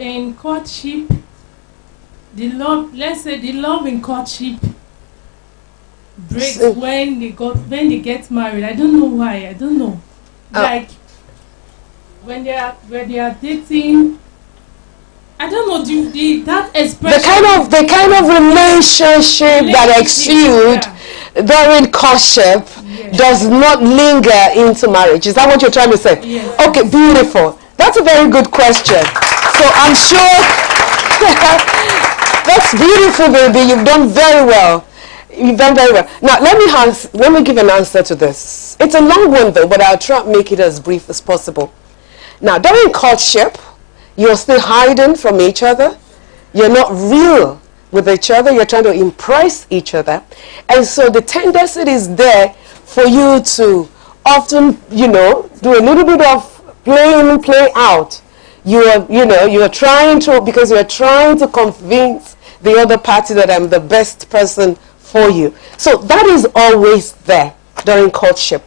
in courtship, let's say the love in courtship breaks when they get married. I don't know why. I don't know. Like when they are dating. I don't know that expression. The kind of relationship that exude during courtship does not linger into marriage. Is that what you're trying to say? Yes. Okay, beautiful. That's a very good question. So I'm sure that's beautiful, baby. You've done very well. You've done very well. Now let me give an answer to this. It's a long one though, but I'll try to make it as brief as possible. Now, during courtship, you're still hiding from each other. You're not real with each other. You're trying to impress each other. And so the tendency is there for you to often, do a little bit of play out. You're trying to convince the other party that I'm the best person for you. So that is always there during courtship.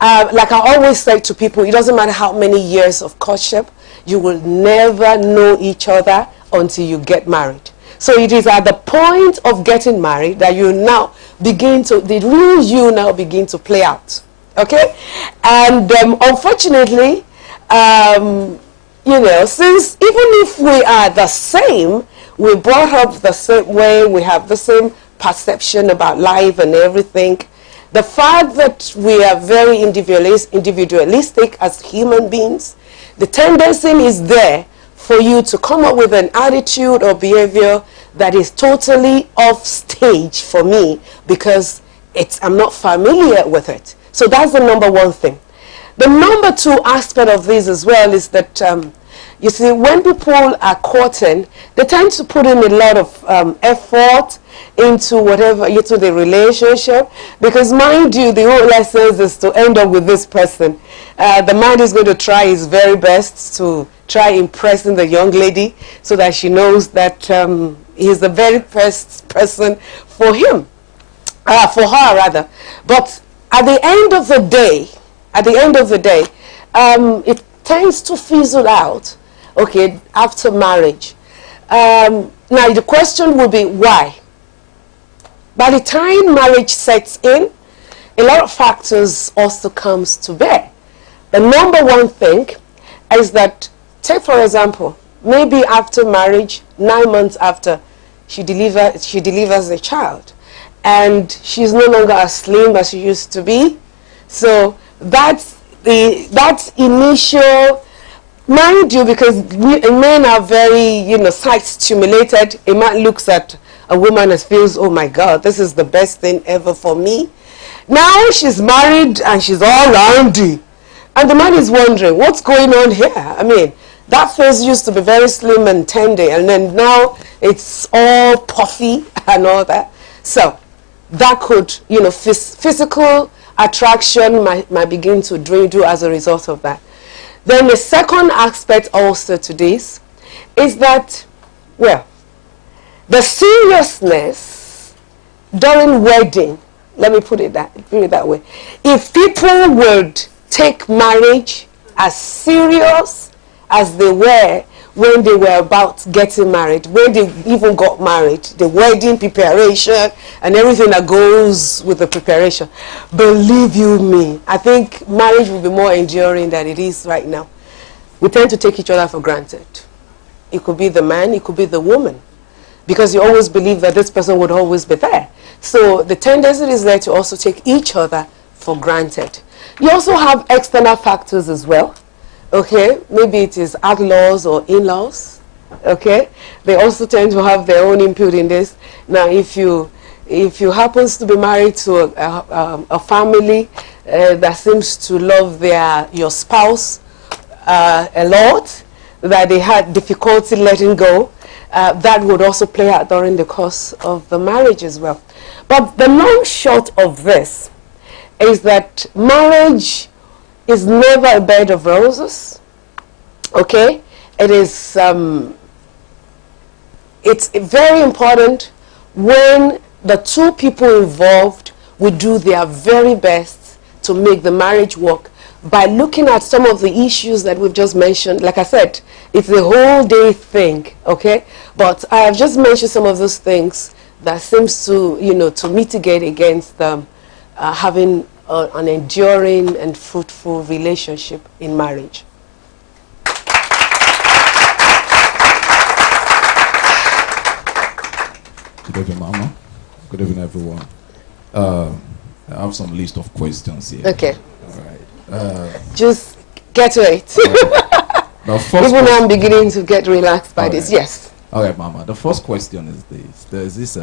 Like I always say to people, it doesn't matter how many years of courtship, you will never know each other until you get married. So it is at the point of getting married that you now begin to, the real you now begin to play out. Okay? And unfortunately, since even if we are the same, we brought up the same way, we have the same perception about life and everything, the fact that we are very individualistic as human beings, the tendency is there for you to come up with an attitude or behavior that is totally off stage for me because I'm not familiar with it. So that's the number one thing. The number two aspect of this as well is that, you see, when people are courting, they tend to put in a lot of effort into the relationship, because mind you, the whole essence is to end up with this person. The man is going to try his very best to try impressing the young lady so that she knows that he's the very first person for him, for her rather. But at the end of the day, it tends to fizzle out, okay, after marriage. Now the question will be why? By the time marriage sets in, a lot of factors also comes to bear. The number one thing is that, take for example, maybe after marriage, 9 months after, she delivers a child, and she's no longer as slim as she used to be. So that's initial, mind you, because men are very, sight stimulated. A man looks at a woman and feels, oh my God, this is the best thing ever for me. Now she's married and she's all roundy. And the man is wondering, what's going on here? I mean, that face used to be very slim and tender, and then now it's all puffy and all that. So that could, physical attraction might begin to dwindle as a result of that. Then the second aspect also to this is that, well, the seriousness during wedding, let me put it that way. If people would take marriage as serious as they were when they were about getting married, when they even got married, the wedding preparation and everything that goes with the preparation, believe you me, I think marriage will be more enduring than it is right now. We tend to take each other for granted. It could be the man, it could be the woman, because you always believe that this person would always be there. So the tendency is there to also take each other for granted. You also have external factors as well. Okay, maybe it is outlaws or in-laws. Okay, they also tend to have their own input in this. Now, if you happens to be married to a family that seems to love your spouse a lot, that they had difficulty letting go, that would also play out during the course of the marriage as well. But the long short of this is that marriage is never a bed of roses. Okay, it is. It's very important when the two people involved will do their very best to make the marriage work, by looking at some of the issues that we've just mentioned. Like I said, it's a whole day thing, okay? But I have just mentioned some of those things that seems to, you know, to mitigate against having an enduring and fruitful relationship in marriage. Good evening, Mama. Good evening, everyone. I have some list of questions here. Okay. All right. Just get to it. Even though I'm beginning to get relaxed by this. Yes. All right, Mama. The first question is this. There's this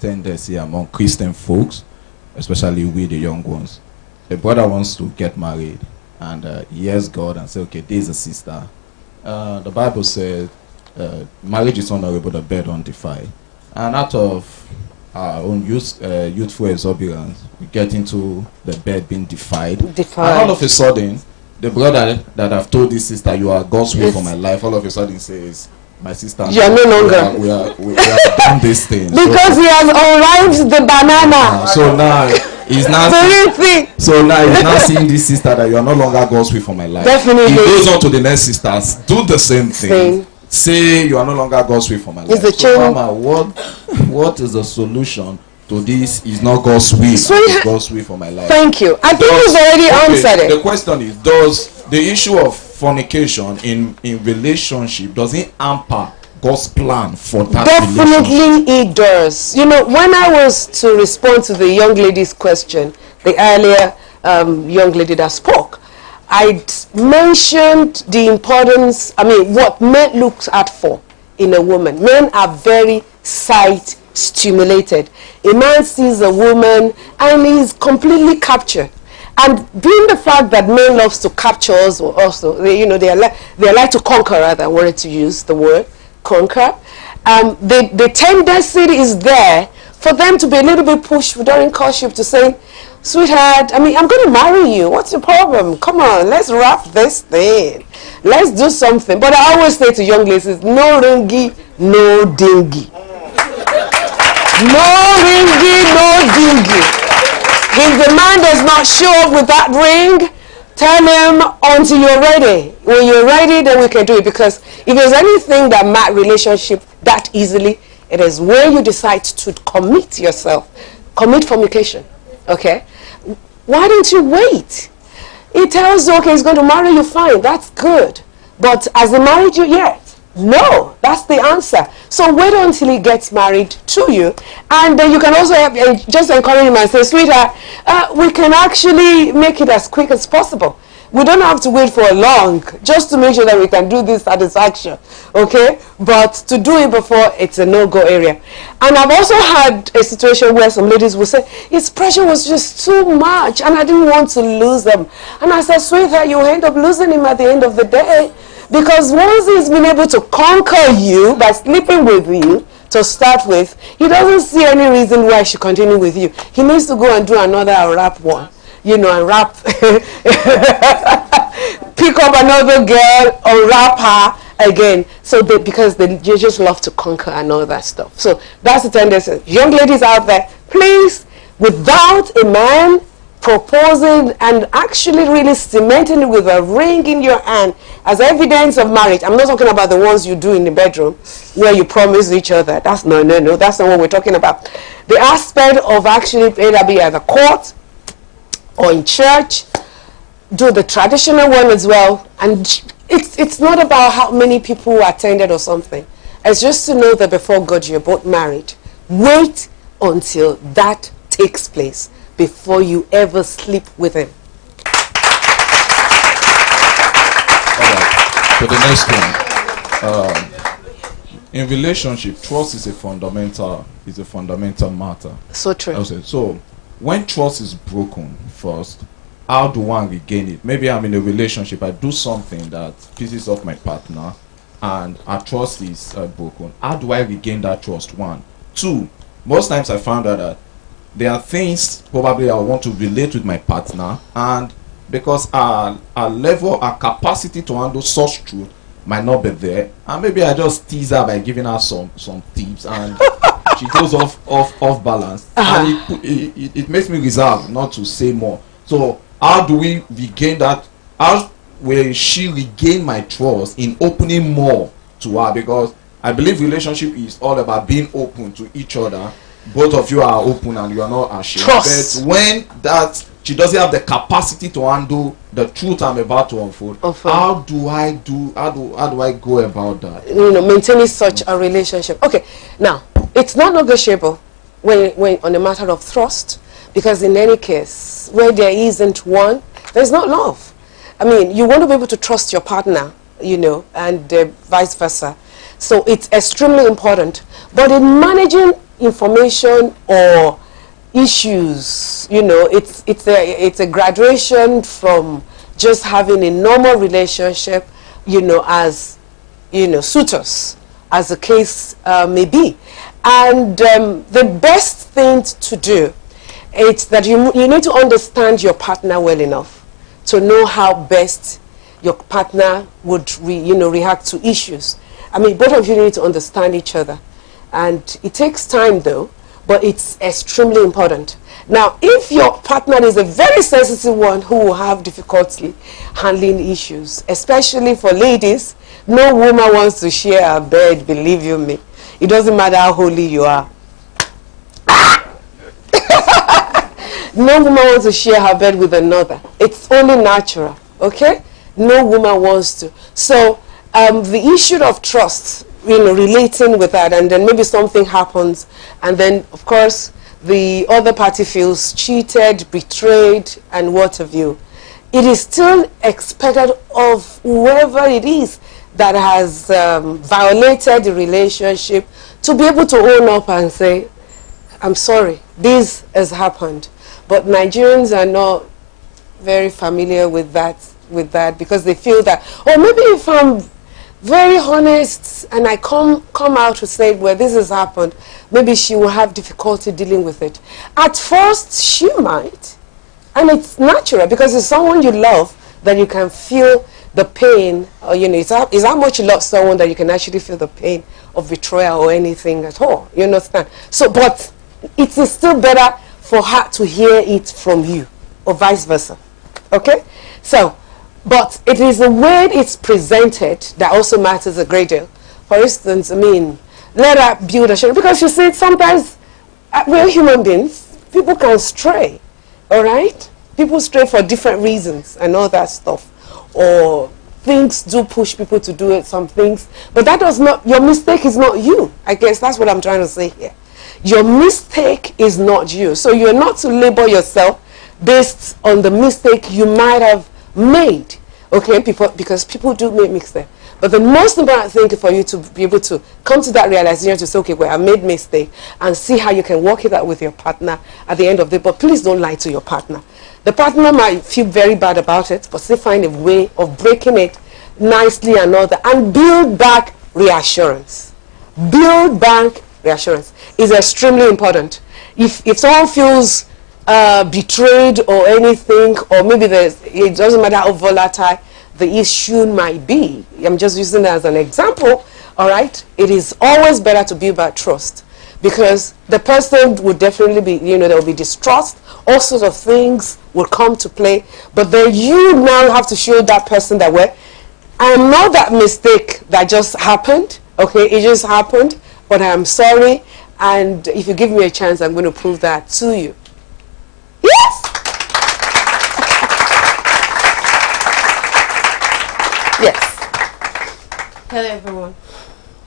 tendency among Christian folks, especially with the young ones. The brother wants to get married, and he hears God and says, okay, there's a sister. The Bible says, marriage is honorable, the bed undefiled. And out of our own youthful exuberance, we get into the bed being defiled. And all of a sudden, the brother that I've told this sister, you are God's will for my life, all of a sudden says, my sister, you are no longer. We have done this thing. Because he has unwrapped the banana. So now he's not. So now he's not seeing this sister that you are no longer God's will for my life. Definitely. He goes on to the next sisters, do the same thing. Say you are no longer God's will for my life. So Mama, what is the solution to this? Is not God's will. It's God's will for my life. Thank you. I think you've already answered it. The question is, does the issue of fornication in relationship, does it hamper God's plan for that relationship? Definitely it does. You know, when I was to respond to the young lady's question, the earlier young lady that spoke, I mentioned the importance, what men look out for in a woman. Men are very sight stimulated. A man sees a woman and he's completely captured. And being the fact that men loves to capture us also, they like to conquer, rather, I wanted to use the word conquer. The tendency is there for them to be a little bit pushed during courtship to say, sweetheart, I'm going to marry you. What's your problem? Come on, let's wrap this thing. Let's do something. But I always say to young ladies, no ringy, no dingy. No ringy, no dingy. If the man does not show up with that ring, tell him until you're ready. When you're ready, then we can do it. Because if there's anything that mark relationship that easily, it is when you decide to commit yourself. Commit fornication. Okay? Why don't you wait? He tells you, okay, he's going to marry you, fine, that's good. But has he married you yet? No, that's the answer. So wait until he gets married to you. And then you can also just encourage him and say, sweetheart, we can actually make it as quick as possible. We don't have to wait for long, just to make sure that we can do this satisfaction, okay? But to do it before, it's a no-go area. And I've also had a situation where some ladies will say, his pressure was just too much, and I didn't want to lose them. And I said, sweetheart, you end up losing him at the end of the day, because once he's been able to conquer you by sleeping with you, to start with, he doesn't see any reason why he should continue with you. He needs to go and do another rap one. And rap, pick up another girl or rap her again. So because they just love to conquer and all that stuff. So that's the tendency. Young ladies out there, please, without a man proposing and actually really cementing it with a ring in your hand as evidence of marriage. I'm not talking about the ones you do in the bedroom where you promise each other. That's no, that's not what we're talking about. The aspect of actually either be at the court or in church, do the traditional one as well. And it's not about how many people attended or something. It's just to know that before God, you're both married. Wait until that takes place before you ever sleep with him. All right. So the next one. In relationship, trust is a fundamental matter. So true. Okay, so when trust is broken first, how do one regain it? Maybe I'm in a relationship, I do something that pisses off my partner, and our trust is broken. How do I regain that trust? One. Two, most times I found out that there are things probably I want to relate with my partner, and because our level, our capacity to handle such truth might not be there, and maybe I just tease her by giving her some tips, and she goes off balance, and it makes me reserve not to say more. So how do we regain that? How will she regain my trust in opening more to her? Because I believe relationship is all about being open to each other. Both of you are open and you are not ashamed. Trust. But when that she doesn't have the capacity to handle the truth I'm about to unfold, how do I go about that? You know, maintaining such a relationship. Okay, now it's not negotiable when on a matter of trust, because in any case where there isn't one, there's not love. I mean, you want to be able to trust your partner, you know, and vice versa. So it's extremely important. But in managing information or issues, you know, it's a graduation from just having a normal relationship, you know, as, you know, suitors, as the case may be. And the best thing to do is that you need to understand your partner well enough to know how best your partner would react to issues. I mean, both of you need to understand each other. And it takes time though, but it's extremely important. Now, if your partner is a very sensitive one who will have difficulty handling issues, especially for ladies, no woman wants to share a bed, believe you me. It doesn't matter how holy you are. No woman wants to share her bed with another. It's only natural, okay? No woman wants to. So the issue of trust, you know, relating with that, and then maybe something happens, and then, of course, the other party feels cheated, betrayed, and what have you. It is still expected of whoever it is that has violated the relationship to be able to own up and say, I'm sorry, this has happened. But Nigerians are not very familiar with that because they feel that, oh, maybe if I'm very honest and I come out to say, well, this has happened, maybe she will have difficulty dealing with it. At first, she might. And it's natural because it's someone you love that you can feel the pain, or, you know, it's how much you love someone that you can actually feel the pain of betrayal or anything at all. You understand? So, but it is still better for her to hear it from you, or vice versa. Okay? So, but it is the way it's presented that also matters a great deal. For instance, I mean, let her build a show. Because you see, sometimes we're human beings. People can stray, all right? People stray for different reasons and all that stuff. Or things do push people to do it, some things. But that does not, your mistake is not you. I guess that's what I'm trying to say here. Your mistake is not you. So you're not to label yourself based on the mistake you might have made. Okay, because people do make mistakes. But the most important thing for you to be able to come to that realization to say, okay, well, I made mistake, and see how you can work it out with your partner at the end of the day. But please don't lie to your partner. The partner might feel very bad about it, but still find a way of breaking it nicely and all that, and build back reassurance. Build back reassurance is extremely important. If someone feels betrayed or anything, or maybe it doesn't matter how volatile the issue might be, I'm just using that as an example, all right, it is always better to build back trust, because the person would definitely be, you know, there will be distrust, all sorts of things will come to play, but then you now have to show that person that, well, I am not that mistake that just happened, okay, it just happened, but I'm sorry, and if you give me a chance, I'm going to prove that to you. Yes! Yes. Hello, everyone.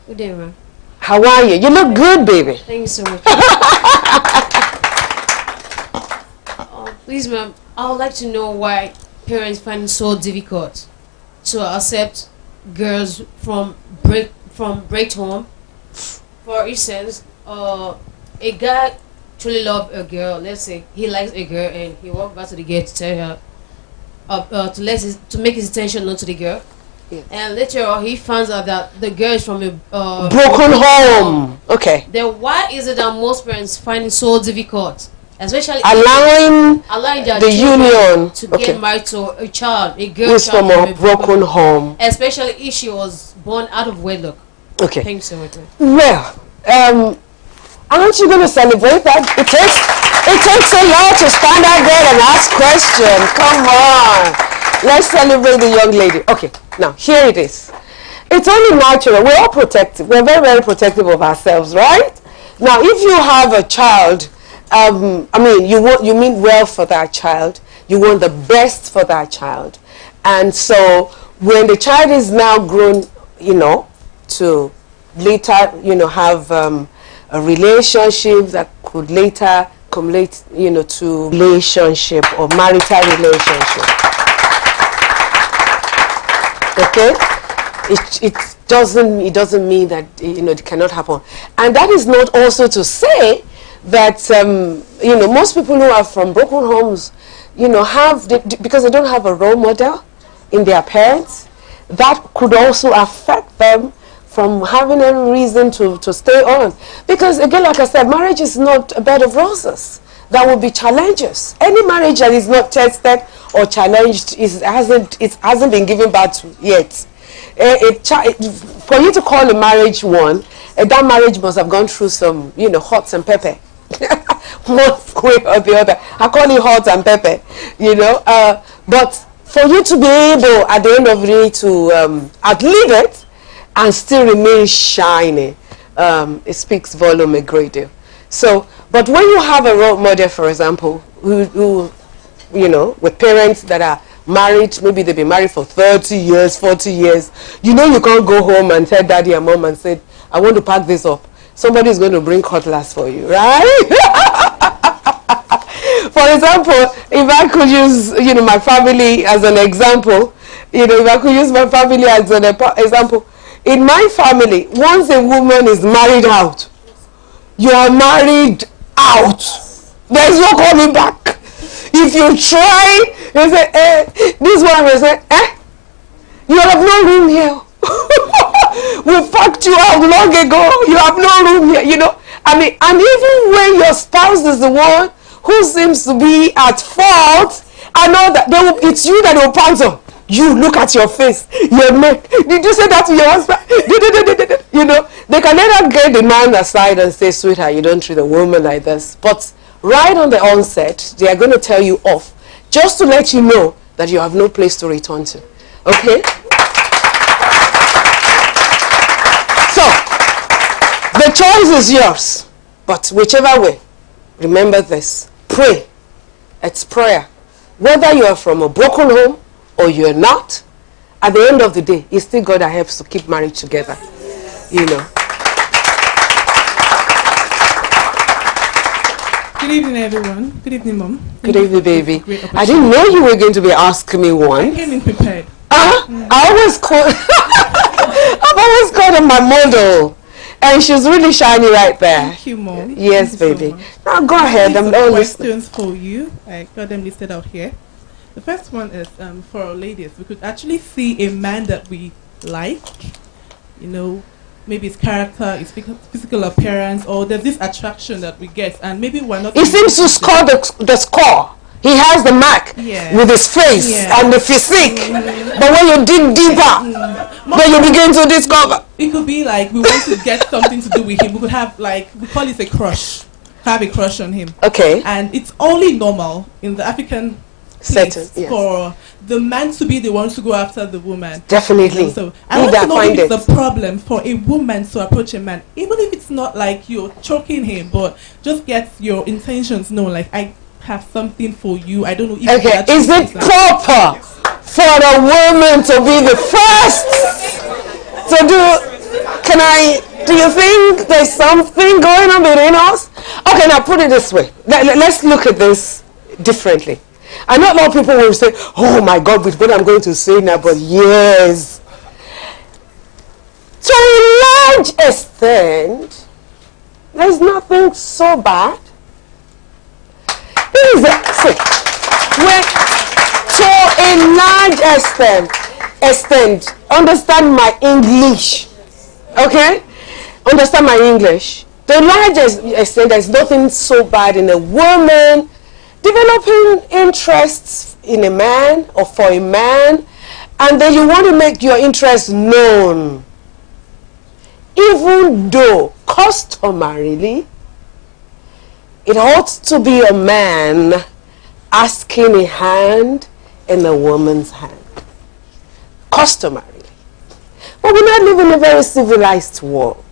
Good day, man. How are you? You look good, baby. Thank you so much. Please, ma'am, I would like to know why parents find it so difficult to accept girls from break home. For instance, a guy truly loves a girl. Let's say he likes a girl and he walks back to the girl to tell her to make his intention known to the girl. Yes. And later on, he finds out that the girl is from a broken home. Okay. Then why is it that most parents find it so difficult, especially allowing their the union to get married to a child, a girl who's child from a broken home, especially if she was born out of wedlock? Okay. Thanks so much. Well, aren't you going to celebrate that? It takes It takes a lot to stand out there and ask questions. Come on. Let's celebrate the young lady. Okay, now here it is. It's only natural. We're all protective. We're very, very protective of ourselves, right? Now, if you have a child, you mean well for that child. You want the best for that child. And so when the child is now grown, to later, have a relationship that could later accumulate, to relationship or marital relationship. Okay? It doesn't mean that, it cannot happen. And that is not also to say that, most people who are from broken homes, because they don't have a role model in their parents, that could also affect them from having any reason to stay on. Because again, like I said, marriage is not a bed of roses. There will be challenges. Any marriage that is not tested or challenged hasn't been given birth to yet. For you to call a marriage one, that marriage must have gone through some, hot and pepper. One way or the other. I call it hot and pepper, but for you to be able at the end of the day to outlive it and still remain shiny, it speaks volume a great deal. So, but when you have a role model, for example, who with parents that are married, maybe they've been married for 30 years, 40 years, you can't go home and tell daddy and mom and say, I want to pack this up. Somebody's going to bring cutlass for you, right? For example, if I could use, my family as an example, if I could use my family as an example, in my family, once a woman is married out, you are married out. There's no coming back. If you try, you say, this one will say, you have no room here. We packed you out long ago. You have no room here, and even when your spouse is the one who seems to be at fault, I know that it's you that will pounce on. You look at your face, your neck. Did you say that to your husband? They can never get the man aside and say, sweetheart, you don't treat a woman like this. But right on the onset, they are going to tell you off, just to let you know that you have no place to return to. Okay? So, the choice is yours. But whichever way, remember this. Pray. It's prayer. Whether you are from a broken home or you're not, at the end of the day, it's still God that helps to keep marriage together. Good evening, everyone. Good evening, Mom. Good evening, baby. I didn't know you were going to be asking me one. I came in prepared. I always call I've always called her my model. And she's really shiny right there. Thank you, Mom. Yes, Thank you baby. so much. Now go ahead. I'm all listening. Questions for you. I got them listed out here. The first one is for our ladies. We could actually see a man that we like, maybe his character, his physical appearance, or there's this attraction that we get, and maybe we're not. He seems to score the score. He has the mark with his face and the physique. But when you dig deeper, then you begin to discover. It could be like we want to get something to do with him. We could have we call it a crush. Have a crush on him. Okay. And it's only normal in the African setting for the man to be the one to go after the woman. Definitely. So I want to know if it's a problem for a woman to approach a man, even if it's not like you're choking him, but just get your intentions known. Like, I have something for you. I don't know if is it proper for a woman to be the first to do? Do you think there's something going on between us? Okay, now put it this way. Let's look at this differently. I know a lot of people will say, oh my God, with what I'm going to say now, but yes. To a large extent, there's nothing so bad. To a large extent, understand my English. Okay? Understand my English. To a large extent, there's nothing so bad in a woman developing interests in a man or for a man, and then you want to make your interest known. Even though customarily, it ought to be a man asking a hand in a woman's hand, customarily. But we not live in a very civilized world.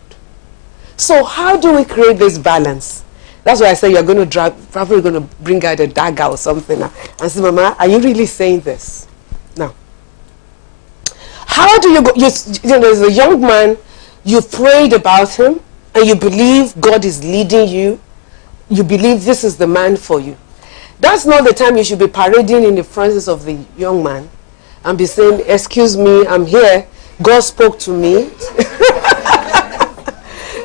So how do we create this balance? That's why I say you're going to probably going to bring out a dagger or something and say, Mama, are you really saying this? Now, how do you go? As a young man, you prayed about him and you believe God is leading you. You believe this is the man for you. That's not the time you should be parading in the presence of the young man and be saying, excuse me, I'm here. God spoke to me.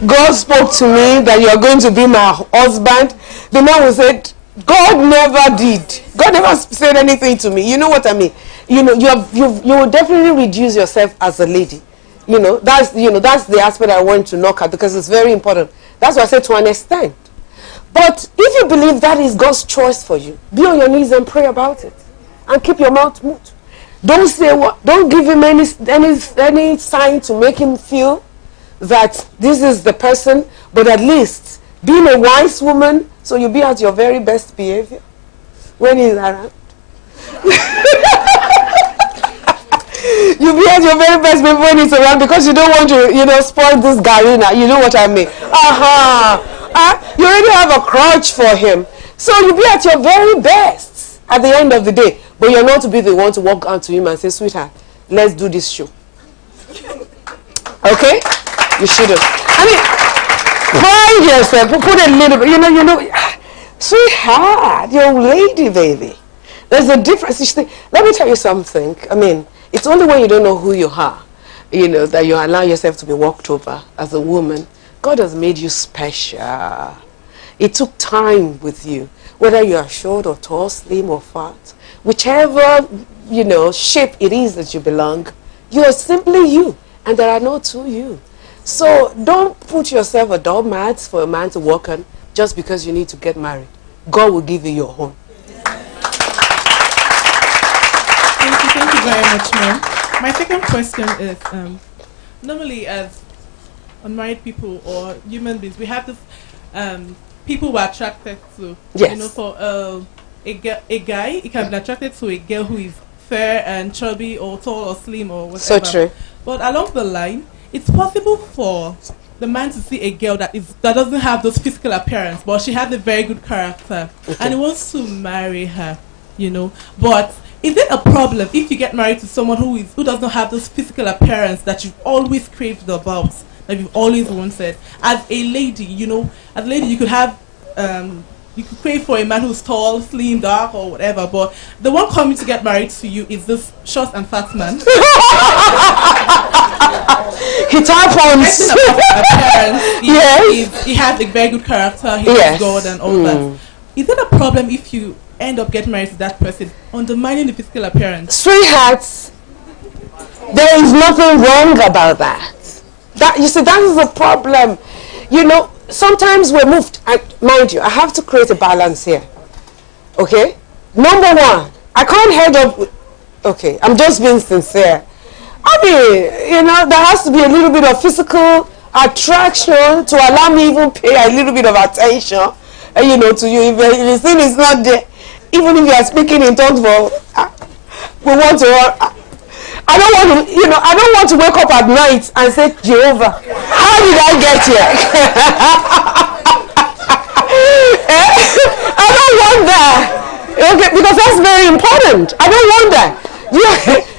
God spoke to me that you are going to be my husband. The man will say, God never did. God never said anything to me. You know what I mean? You know, you will definitely reduce yourself as a lady. That's the aspect I want to knock at because it's very important. That's why I said to an extent. But if you believe that is God's choice for you, be on your knees and pray about it, and keep your mouth mute. Don't say what. Don't give him any sign to make him feel that this is the person. But at least being a wise woman, so you be at your very best behavior when he's around. You be at your very best behavior when he's around because you don't want to, spoil this garina. You know what I mean? You already have a crutch for him. So you be at your very best at the end of the day. But you're not to be the one to walk out to him and say, sweetheart, let's do this show. Okay? You shouldn't. I mean, pride yourself. Put a little bit, sweetheart, young lady, baby. There's a difference. Let me tell you something. I mean, it's only when you don't know who you are, that you allow yourself to be walked over as a woman. God has made you special. It took time with you, whether you are short or tall, slim or fat, whichever, shape it is that you belong, you are simply you, and there are no two you. So don't put yourself a doormat for a man to walk on just because you need to get married. God will give you your home. Thank you very much, ma'am. My second question is, normally as unmarried people or human beings, we have this people who are attracted to. Yes. For a guy, he can be attracted to a girl who is fair and chubby or tall or slim or whatever. So true. But along the line, it's possible for the man to see a girl that doesn't have those physical appearance, but she has a very good character, and he wants to marry her. But is it a problem if you get married to someone who doesn't have those physical appearance that you've always craved about? That you've always wanted. As a lady, you could have, you could crave for a man who's tall, slim, dark, or whatever, but the one coming to get married to you is this short and fat man. He tampons. Yes. He has a very good character, he has God and all that. Is it a problem if you end up getting married to that person, undermining the physical appearance? Sweethearts, there is nothing wrong about that. That is the problem. Sometimes we're moved. Mind you, I have to create a balance here. Okay? Number one, I can't head up. Okay, I'm just being sincere. I mean, there has to be a little bit of physical attraction to allow me even pay a little bit of attention, to you. If the thing is not there, even if you are speaking in tongues we want to. I don't want to wake up at night and say, Jehovah, how did I get here? I don't want that. Okay, because that's very important. I don't want that.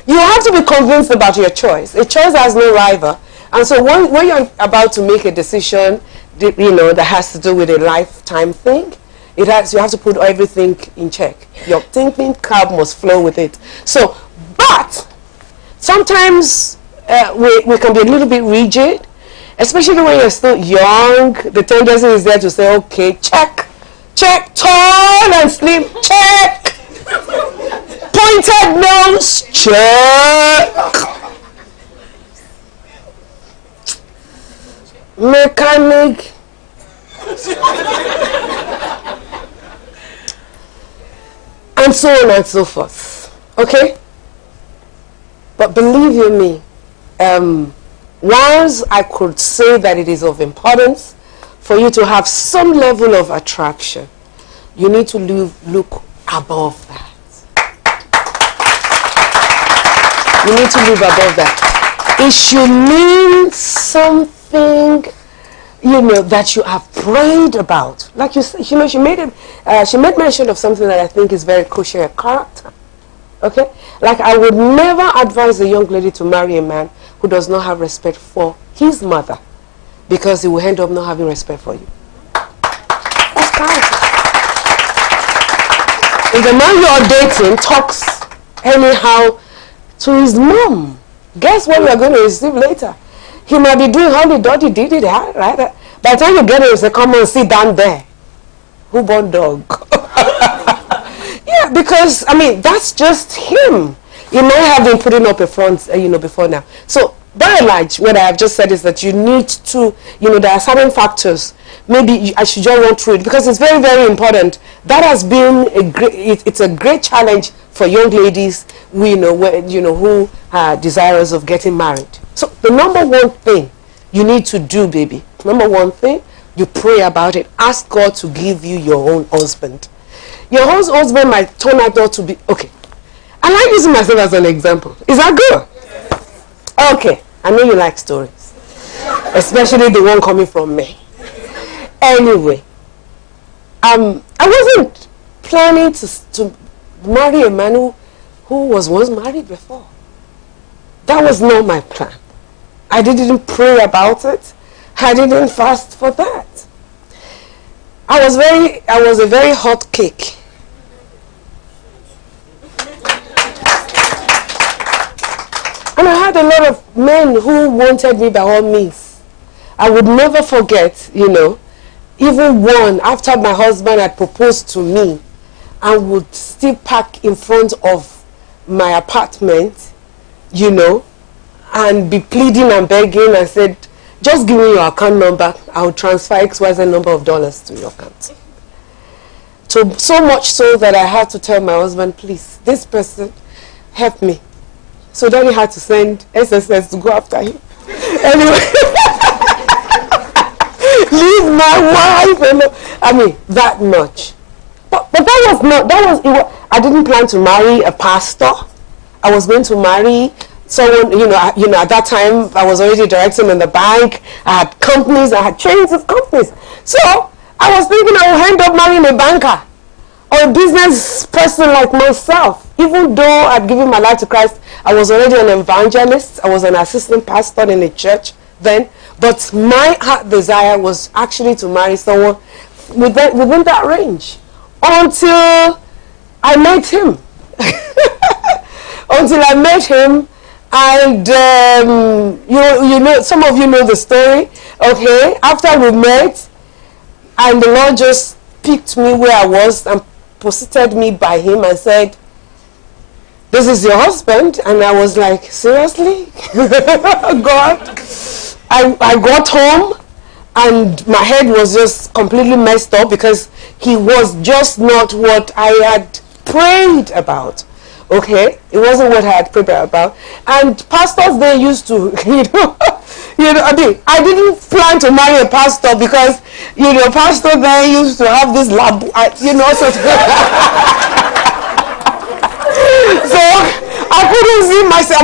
You have to be convinced about your choice. A choice has no rival. And so when you're about to make a decision, that has to do with a lifetime thing, you have to put everything in check. Your thinking curve must flow with it. So, but sometimes we can be a little bit rigid, especially when you're still young. The tendency is there to say, okay, check, tall and slim, check, pointed nose, check, mechanic, and so on and so forth. Okay? But believe you me, once I could say that it is of importance for you to have some level of attraction, you need to look above that. You need to live above that. It should mean something, you know, that you have prayed about. Like you said, you know, she made mention of something that I think is very crucial, a character. Okay? Like, I would never advise a young lady to marry a man who does not have respect for his mother, because he will end up not having respect for you. That's character. If the man you are dating talks anyhow to his mom, guess what you are going to receive later? He might be doing all the dirty did right? By the time you get him, you say, come on, sit down there. Who born dog? Yeah, because, I mean, that's just him. You might have been putting up a front, you know, before now. So, by and large, what I have just said is that you need to, you know, there are certain factors. Maybe I should just run through it because it's very, very important. That has been a great, it's a great challenge for young ladies, who are desirous of getting married. So the number one thing you need to do, baby, number one thing, you pray about it. Ask God to give you your own husband. Your husband might turn out not to be, okay. I like using myself as an example. Is that good? Okay. I know you like stories, especially the one coming from me. Anyway, I wasn't planning to marry a man who was once married before. That was not my plan. I didn't pray about it. I didn't fast for that. I was a very hot cake. And I had a lot of men who wanted me by all means. I would never forget, you know, even one after my husband had proposed to me, I would still park in front of my apartment, you know, and be pleading and begging. I said, just give me your account number. I'll transfer XYZ number of dollars to your account. So much so that I had to tell my husband, please, this person, help me. So then he had to send SSS to go after him. Anyway, leave my wife. And, I mean, that much. But I didn't plan to marry a pastor. I was going to marry someone, you know, at that time, I was already directing in the bank. I had companies, I had chains of companies. So I was thinking I would end up marrying a banker or a business person like myself. Even though I'd given my life to Christ, I was already an evangelist. I was an assistant pastor in a church then. But my heart desire was actually to marry someone within that range. Until I met him. Until I met him, and you know, some of you know the story. Okay, after we met, and the Lord just picked me where I was and posited me by him and said, this is your husband. And I was like, seriously? God? I got home and my head was just completely messed up because he was just not what I had prayed about. Okay, it wasn't what I had prayed about. And pastors, they used to, I didn't plan to marry a pastor because, pastor they used to have this lab, so I couldn't see myself.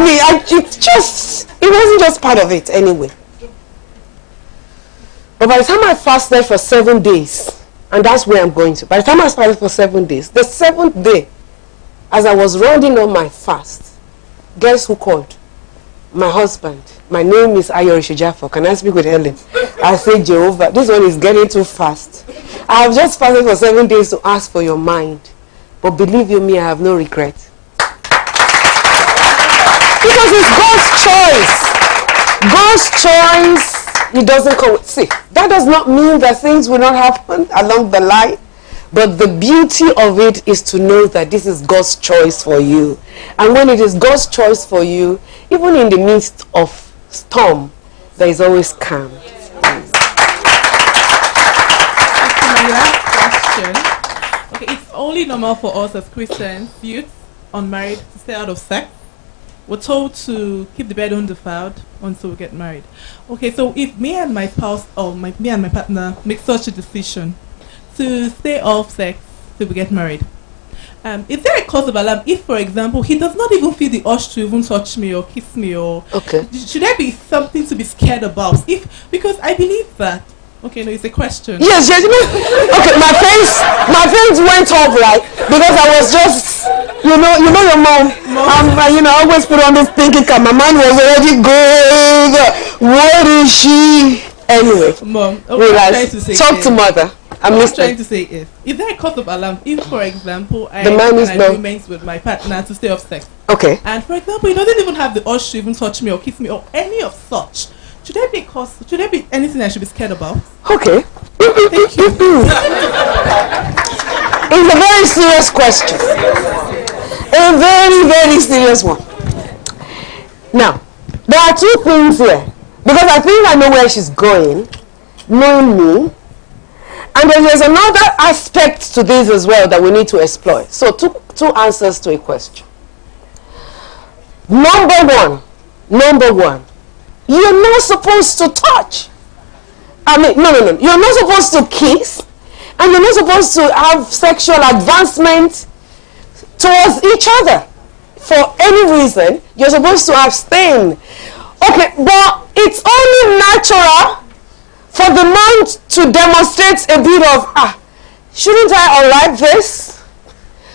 It wasn't just part of it anyway. But by the time I fasted for 7 days, and that's where I'm going to, by the time I fasted for 7 days, the 7th day, as I was rounding on my fast, guess who called? My husband. My name is Ayorishi Jaffa. Can I speak with Helen? I said, Jehovah, this one is getting too fast. I have just fasted for 7 days to ask for your mind. But believe you me, I have no regret. Because it's God's choice. God's choice, it doesn't come. See, that does not mean that things will not happen along the line. But the beauty of it is to know that this is God's choice for you. And when it is God's choice for you, even in the midst of storm, there is always calm. Question. Okay, it's only normal for us as Christians, youth, unmarried, to stay out of sex. we're told to keep the bed undefiled until we get married. Okay, so if me and my spouse or me and my partner make such a decision to stay off sex till we get married, is there a cause of alarm if, for example, he does not even feel the urge to even touch me or kiss me, or should there be something to be scared about? Because I believe that. Okay, no, it's a question. Yes. Okay, my face went off, right? Because I was just, you know your mom. I always put on this thinking cap. My mind was already going. What is she? Anyway, Mom, relax. Talk to mother. I'm trying to say is there a cause of alarm if, for example, I have an agreement with my partner to stay off sex? Okay. And for example, he doesn't even have the urge to even touch me or kiss me or any of such. Should there be anything I should be scared about? Okay. Thank you. It's a very serious question. A very, very serious one. Now, there are two things here. Because I think I know where she's going, knowing me. And then there's another aspect to this as well that we need to explore. So two answers to a question. Number one, you're not supposed to touch. No. You're not supposed to kiss. And you're not supposed to have sexual advancement towards each other. For any reason, you're supposed to abstain. Okay, but it's only natural for the man to demonstrate a bit of, shouldn't I unlike this?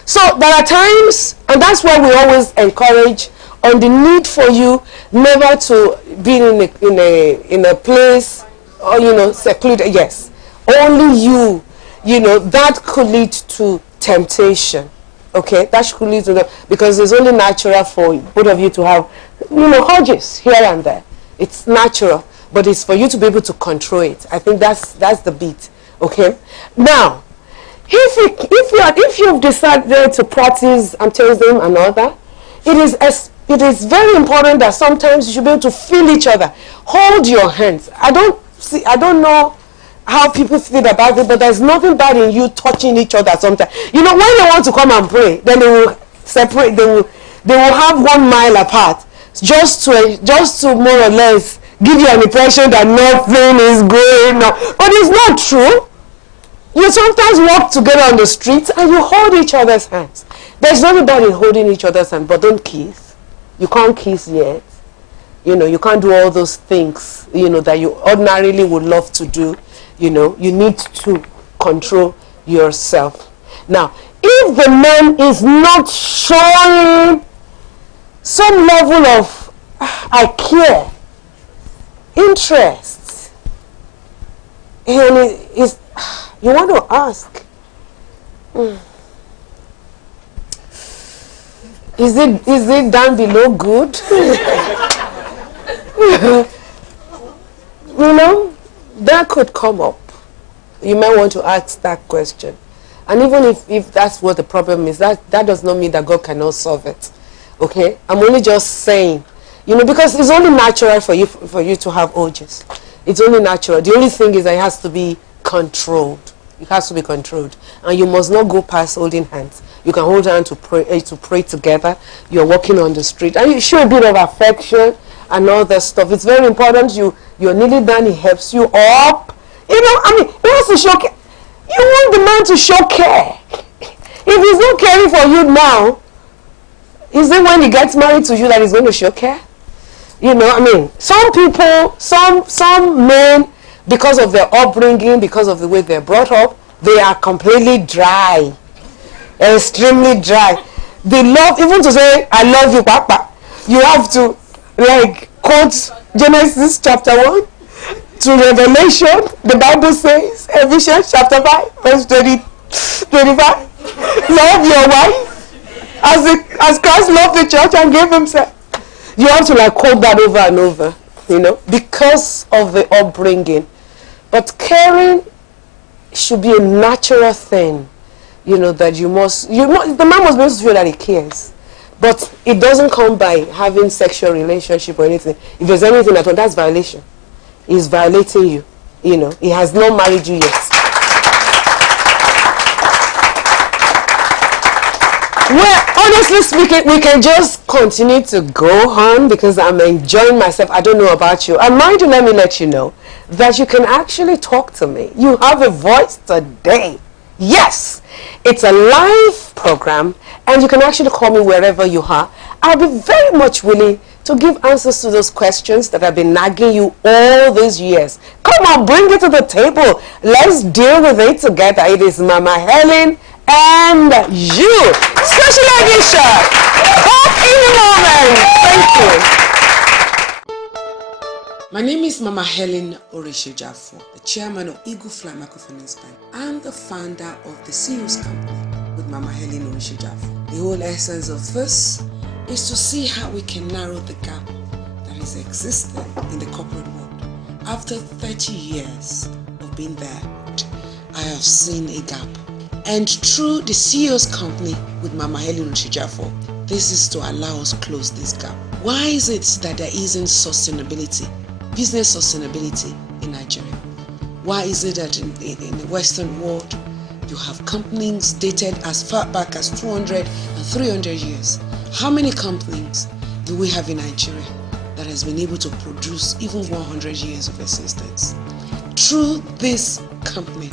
So there are times, and that's why we always encourage on the need for you never to be in a place, or secluded. Yes, only you. That could lead to temptation. Okay, that could lead to that, because it's only natural for both of you to have, urges here and there. It's natural, but it's for you to be able to control it. I think that's the bit. Okay. Now, if you've decided to practice antism and all that, it is very important that sometimes you should be able to feel each other. Hold your hands. I don't know how people feel about it, but there's nothing bad in you touching each other sometimes. When they want to come and pray, then they will separate. They will have 1 mile apart, just to more or less give you an impression that nothing is going on. But it's not true. You sometimes walk together on the streets and you hold each other's hands. There's nothing bad in holding each other's hands, but don't kiss. You can't kiss yet. You can't do all those things, that you ordinarily would love to do. You need to control yourself. Now, if the man is not showing some level of I care, interest, and you want to ask, is it down below good? That could come up. You might want to ask that question. And even if that's what the problem is, that does not mean that God cannot solve it. Okay? I'm only just saying, because it's only natural for you to have urges. It's only natural. The only thing is that it has to be controlled. It has to be controlled. And you must not go past holding hands. You can hold hands to pray together. You're walking on the street. And you show a bit of affection and all that stuff. It's very important. You're kneeling down. He helps you up. He wants to show care. You want the man to show care. If he's not caring for you now, is it when he gets married to you that he's going to show care? Some people, some men, because of their upbringing, because of the way they're brought up, they are completely dry. Extremely dry. They love, even to say, I love you, Papa. You have to, quote Genesis chapter 1 to Revelation. The Bible says, Ephesians chapter 5, verse 25. Love your wife as Christ loved the church and gave himself. You have to quote that over and over, because of the upbringing. But caring should be a natural thing, that the man must be able to feel that he cares. But it doesn't come by having sexual relationship or anything. If there's anything at all, that's violation. He's violating you. He has not married you yet. Well, honestly speaking, we can just continue to go on because I'm enjoying myself. I don't know about you. And mind you, let me let you know that you can actually talk to me. You have a voice today. Yes, it's a live program and you can actually call me wherever you are. I'll be very much willing to give answers to those questions that have been nagging you all these years. Come on, bring it to the table. Let's deal with it together. It is Mama Helen and you. Special edition. Back in a moment. Thank you. My name is Mama Helen Orishijafo, the chairman of Eagle Fly Microfinance Bank and the founder of the CEO's company with Mama Helen Orishijafo. The whole essence of this is to see how we can narrow the gap that is existing in the corporate world. After 30 years of being there, I have seen a gap. And through the CEO's company with Mama Helen Orishijafo, this is to allow us close this gap. Why is it that there isn't sustainability, business sustainability in Nigeria? Why is it that in the Western world, you have companies dated as far back as 200 and 300 years? How many companies do we have in Nigeria that has been able to produce even 100 years of existence? Through this company,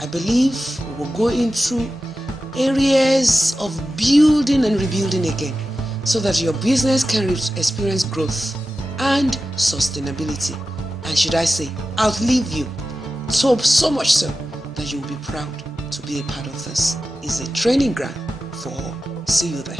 I believe we will go into areas of building and rebuilding again so that your business can experience growth and sustainability. And should I say, outlive you. So much so that you will be proud to be a part of this. It's a training ground for all. See you there.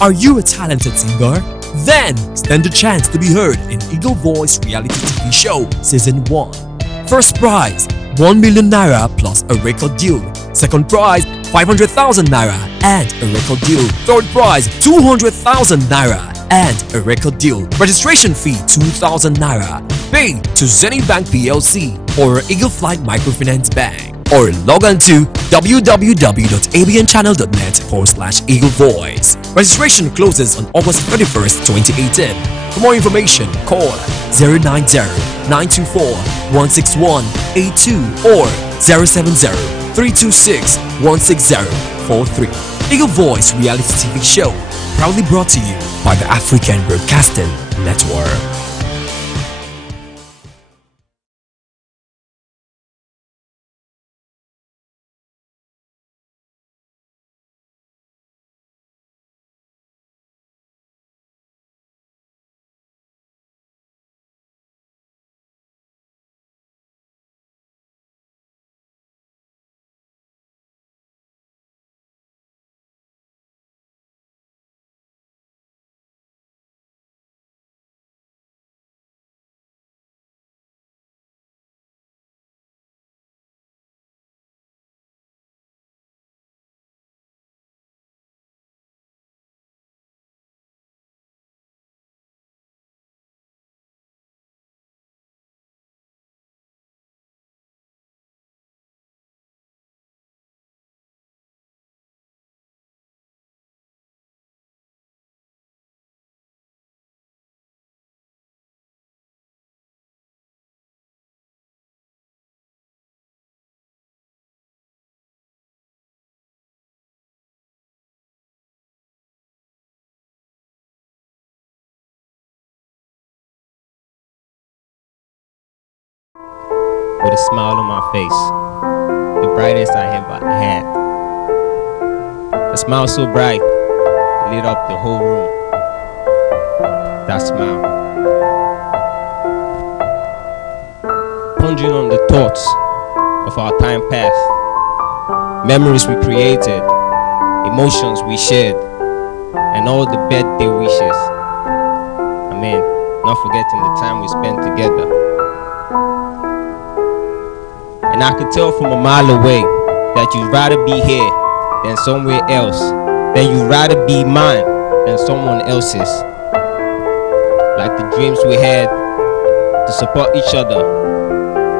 Are you a talented singer? Then stand a chance to be heard in Eagle Voice reality TV show Season 1. First prize 1 million naira plus a record deal. Second prize 500,000 naira and a record deal. Third prize 200,000 naira and a record deal. Registration fee 2,000 naira. Pay to Zenith Bank PLC or Eagle Flight Microfinance Bank. Or log on to www.abnchannel.net/Eagle Voice. Registration closes on August 31st, 2018. For more information, call 090-924-16182 or 070-326-16043. Eagle Voice reality TV show, proudly brought to you by the African Broadcasting Network. With a smile on my face, the brightest I ever had. A smile so bright, it lit up the whole room. That smile. Pondering on the thoughts of our time past, memories we created, emotions we shared, and all the birthday wishes. I mean, not forgetting the time we spent together. And I could tell from a mile away that you'd rather be here than somewhere else, that you'd rather be mine than someone else's. Like the dreams we had to support each other,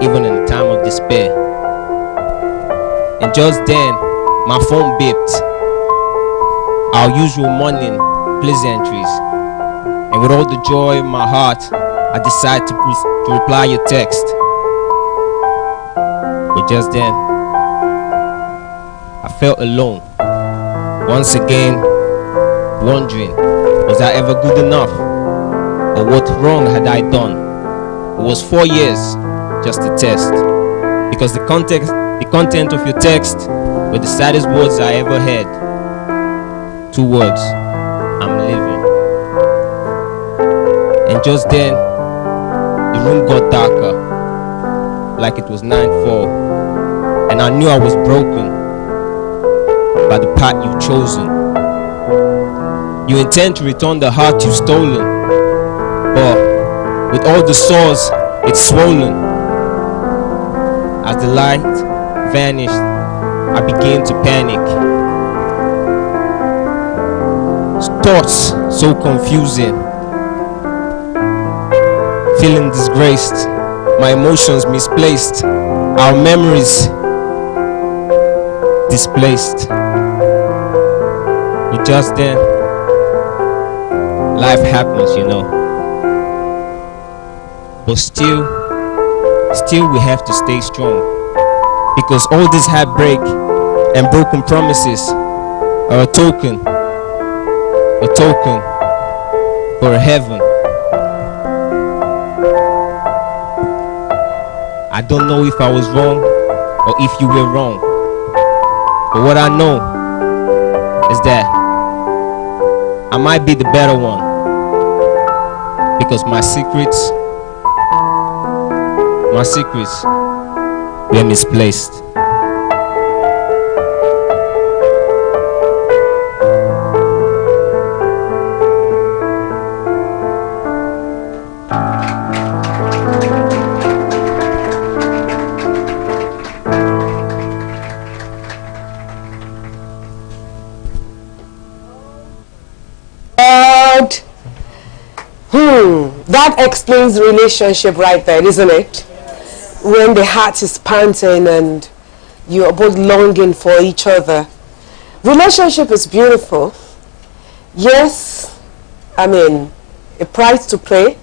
even in a time of despair. And just then, my phone beeped. Our usual morning pleasantries. And with all the joy in my heart, I decided to reply your text. But just then, I felt alone. Once again, wondering, was I ever good enough? Or what wrong had I done? It was 4 years, just a test. Because the content of your text were the saddest words I ever heard. 2 words, I'm living. And just then, the room got darker, like it was nightfall. And I knew I was broken by the path you've chosen. You intend to return the heart you've stolen, but with all the sores, it's swollen. As the light vanished, I began to panic. Thoughts so confusing. Feeling disgraced, my emotions misplaced, our memories displaced. But just then, life happens, you know. But still we have to stay strong. Because all this heartbreak and broken promises are a token for a heaven. I don't know if I was wrong or if you were wrong. But what I know is that I might be the better one. Because my secrets were misplaced. That explains the relationship right there, isn't it? When the heart is panting and you are both longing for each other. Relationship is beautiful. Yes, I mean, a price to pay.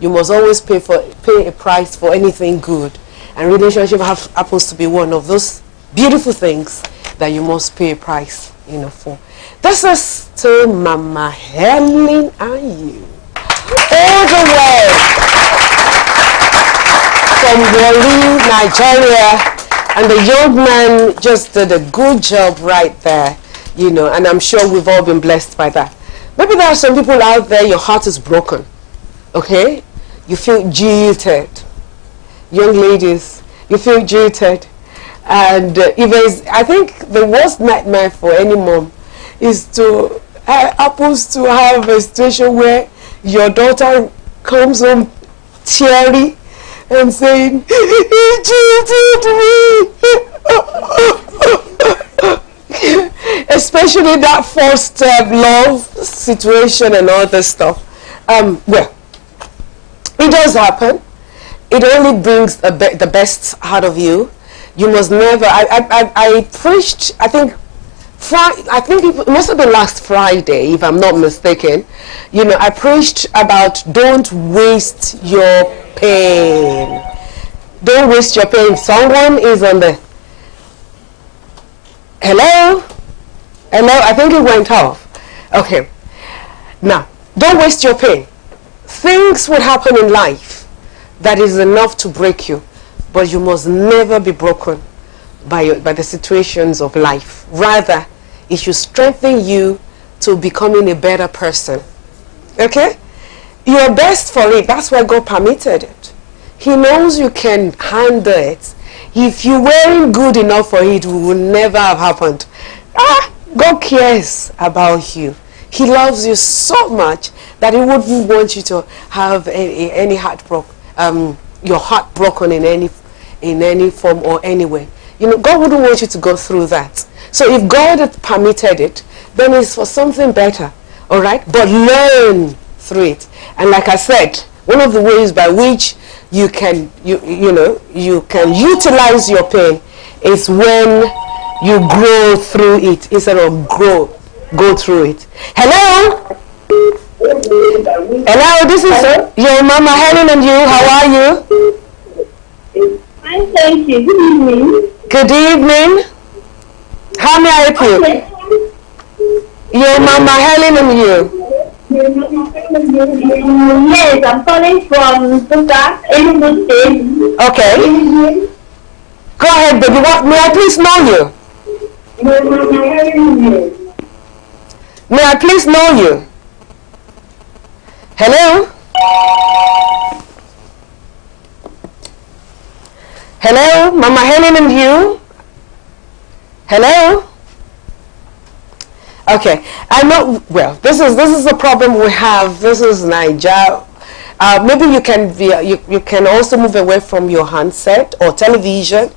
You must always pay a price for anything good. And relationship happens to be one of those beautiful things that you must pay a price, for. This is to Mama Helen and you. All the way from Wari, Nigeria, and the young man just did a good job right there, and I'm sure we've all been blessed by that. Maybe there are some people out there, your heart is broken, okay? You feel jilted. Young ladies, you feel jilted. And I think the worst nightmare for any mom is to happens to have a situation where your daughter comes home teary and saying, "He cheated me." Especially that first love situation and all this stuff. Well, it does happen. It only brings the best out of you. You must never. I preached, I think it must have been last Friday, if I'm not mistaken. I preached about don't waste your pain. Don't waste your pain. Someone is on the... Hello? I think it went off. Okay. Now, don't waste your pain. Things would happen in life that is enough to break you, but you must never be broken by the situations of life. Rather, it should strengthen you to becoming a better person. Okay? You're best for it. That's why God permitted it. He knows you can handle it. If you weren't good enough for it, it would never have happened. God cares about you. He loves you so much that He wouldn't want you to have any your heart broken in any form or any way. God wouldn't want you to go through that. So if God had permitted it, then it's for something better. All right? But learn through it. And like I said, one of the ways by which you can you can utilize your pain is when you grow through it instead of go through it. Hello? Hello, this is your Mama Helen and you. How are you? Fine, thank you. Good evening. Good evening. How may I help you? Your Mama Helen and you. Yes, I'm calling from Suka, Enugu State. Okay. Go ahead, baby. May I please know you? May I please know you? Hello? Hello? Mama Helen and you? Hello? Okay. I know, well, this is the problem we have. This is Nigeria. Maybe you can you can also move away from your handset or television.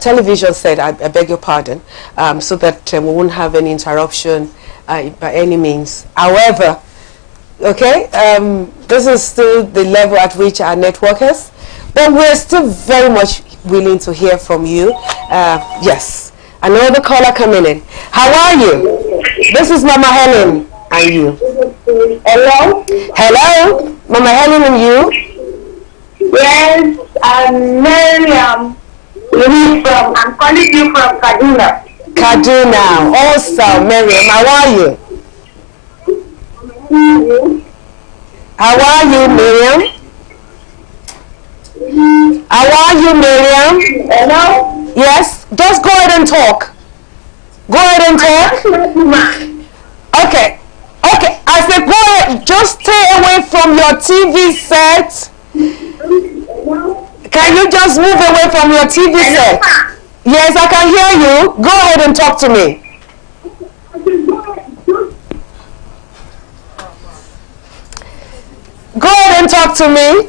Television set, I beg your pardon, so that we won't have any interruption by any means. However, okay, this is still the level at which our network is, but we're still very much willing to hear from you. Yes, another caller coming in. How are you? This is Mama Helen and you. Hello? Hello, Mama Helen and you? Yes, I'm Miriam. I'm calling you from Kaduna. Kaduna. Awesome, Miriam. How are you? How are you, Miriam? How are you, Miriam? Hello? Yes? Just go ahead and talk. Go ahead and talk. Okay. Okay. I said go ahead. Just stay away from your TV set. Can you just move away from your TV set? Yes, I can hear you. Go ahead and talk to me. Go ahead and talk to me.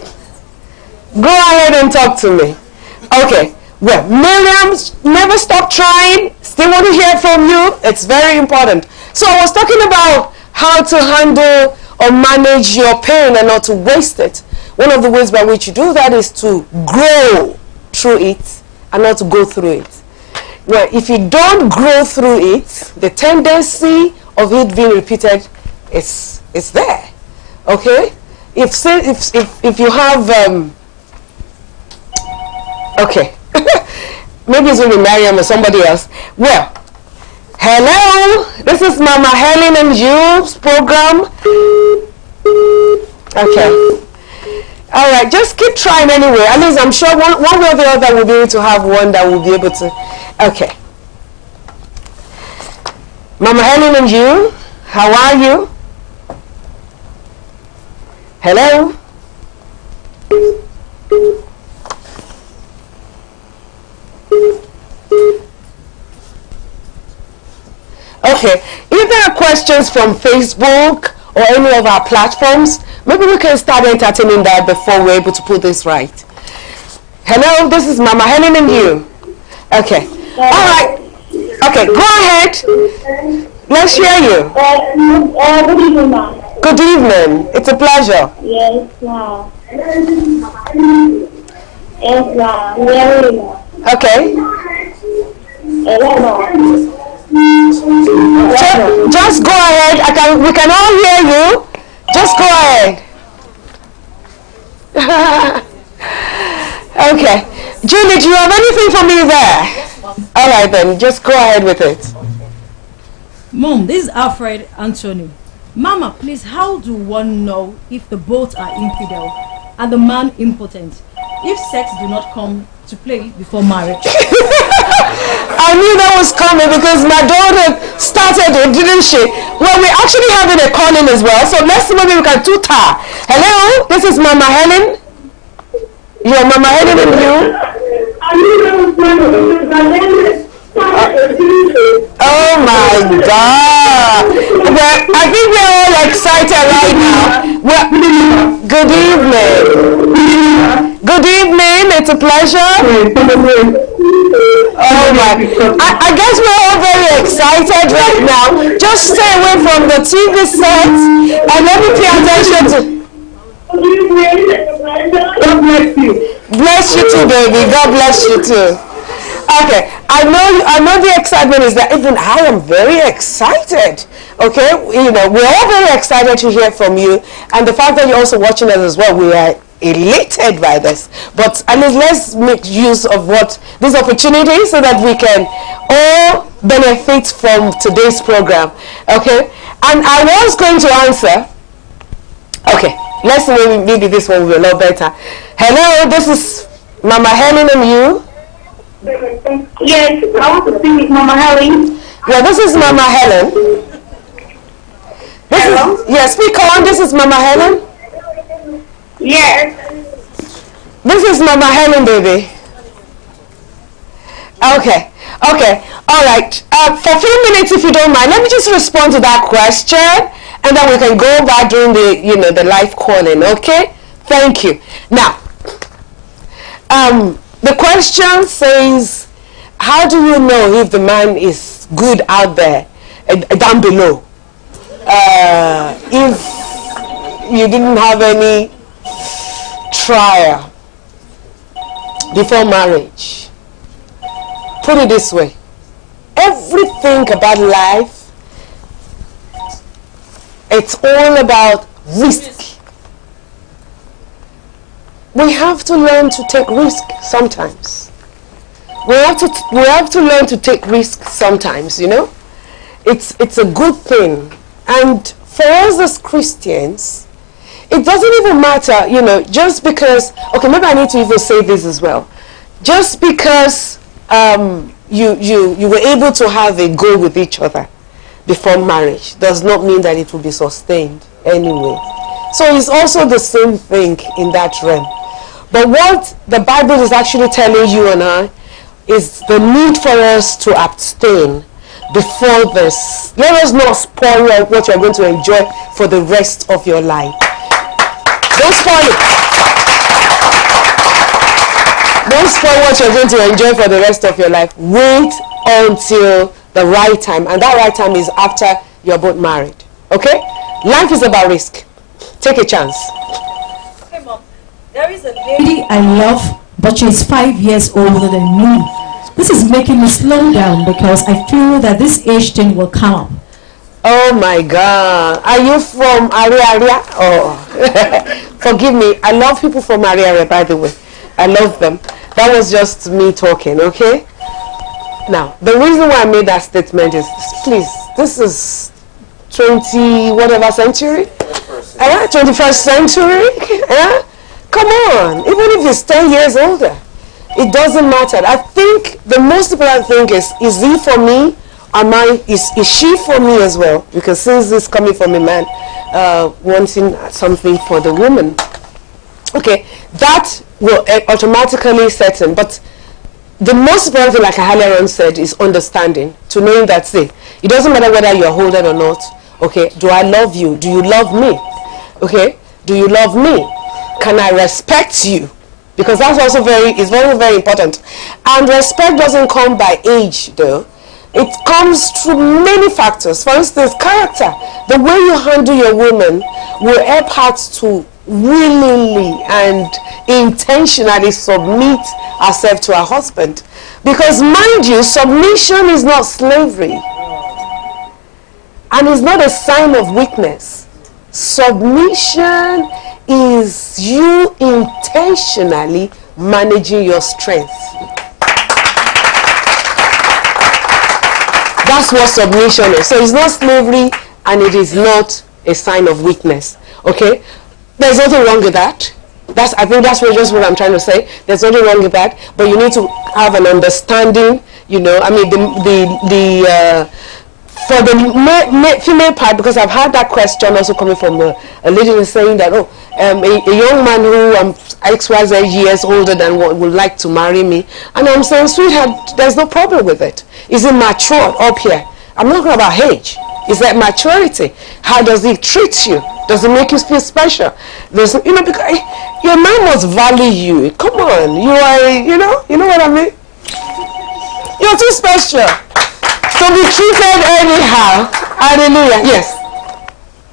Go ahead and talk to me. Okay. Well, Miriam, never stop trying. Still want to hear from you. It's very important. So I was talking about how to handle or manage your pain and not to waste it. One of the ways by which you do that is to grow through it and not to go through it. Well, if you don't grow through it, the tendency of it being repeated is there. Okay? If you have okay. Maybe it's going to be Mariam or somebody else. Well, hello, this is Mama Helen and You's program. Okay. All right, just keep trying anyway. At least I'm sure one way or the other we'll be able to have one that will be able to. Okay. Mama Helen and you, how are you? Hello? Okay, if there are questions from Facebook or any of our platforms, maybe we can start entertaining that before we're able to put this right. Hello, this is Mama Helen and you. Okay, all right. Okay, go ahead. Let's hear you. Good evening, ma'am. Good evening. It's a pleasure. Yes, ma'am. Yes, ma'am. Very well. Okay. Hello. Just go ahead. We can all hear you. Just go ahead. Okay. Julie, do you have anything for me there? All right then, just go ahead with it. Mom, this is Alfred Anthony. Mama, please, how do one know if the both are infidel and the man impotent if sex do not come to play before marriage? I knew that was coming because my daughter started it, didn't she? Well, we're actually having a calling as well, so let's see maybe we can tutor. Hello, this is Mama Helen. Your Mama Helen and you? Oh my God! Well, I think we're all excited right now. Well, good evening. Good evening. It's a pleasure. Oh my! I guess we're all very excited right now. Just stay away from the TV set and let me pay attention to. God bless you. Bless you too, baby. God bless you too. Okay, I know the excitement is that even I am very excited. Okay, you know, we're all very excited to hear from you, and the fact that you're also watching us as well, we are elated by this. But at least let's make use of what this opportunity so that we can all benefit from today's program. Okay, and I was going to answer. Okay, let's see, maybe this one will be a lot better. Hello, this is Mama Helen and you. Yes, I want to speak with Mama Helen. Yeah, this is Mama Helen. Hello? Speak on. This is Mama Helen. Yes. This is Mama Helen, baby. Okay, all right. For a few minutes, if you don't mind, let me just respond to that question, and then we can go back during the, the live calling. Okay? Thank you. Now, the question says, how do you know if the man is good out there, down below? If you didn't have any trial before marriage. Put it this way. Everything about life, it's all about risk. We have to learn to take risk sometimes. We have to learn to take risk sometimes, you know. It's a good thing. And for us as Christians, it doesn't even matter, you know, just because, okay, maybe I need to even say this as well. Just because you were able to have a goal with each other before marriage does not mean that it will be sustained anyway. So it's also the same thing in that realm. But what the Bible is actually telling you and I is the need for us to abstain before this. Let us not spoil what you're going to enjoy for the rest of your life. Don't spoil it. Don't spoil what you're going to enjoy for the rest of your life. Wait until the right time. And that right time is after you're both married. Okay? Life is about risk. Take a chance. Okay, Mom. There is a lady I love, but she's 5 years older than me. This is making me slow down because I feel that this age thing will come up. Oh my God. Are you from Aria? Oh, forgive me. I love people from Aria, by the way. I love them. That was just me talking, okay? Now, the reason why I made that statement is, please, this is 20 whatever century? 21st century? Come on. Even if it's 10 years older, it doesn't matter. I think the most important thing is he for me? Is she for me as well? Because since it's coming from a man wanting something for the woman, okay, that will automatically set in. But the most important thing, like Helen said, is understanding. To knowing that, say, it doesn't matter whether you're older or not. Okay, do I love you? Do you love me? Okay, do you love me? Can I respect you? Because that's also very important. And respect doesn't come by age, though. It comes through many factors. For instance, character. The way you handle your woman will help her to willingly and intentionally submit herself to her husband. Because mind you, submission is not slavery. And it's not a sign of weakness. Submission is you intentionally managing your strength. That's what submission is. So it's not slavery and it is not a sign of weakness. Okay? There's nothing wrong with that. I think that's just what I'm trying to say. There's nothing wrong with that. But you need to have an understanding, you know. I mean, for the female part, because I've had that question also coming from a lady who's saying that, oh, a young man who XYZ years older than what would like to marry me. And I'm saying, sweetheart, there's no problem with it. Is it mature up here? I'm not talking about age. Is that maturity? How does he treat you? Does it make you feel special? Because your man must value you. Come on, you are, you know what I mean? You're too special to be treated anyhow. Hallelujah. Yes.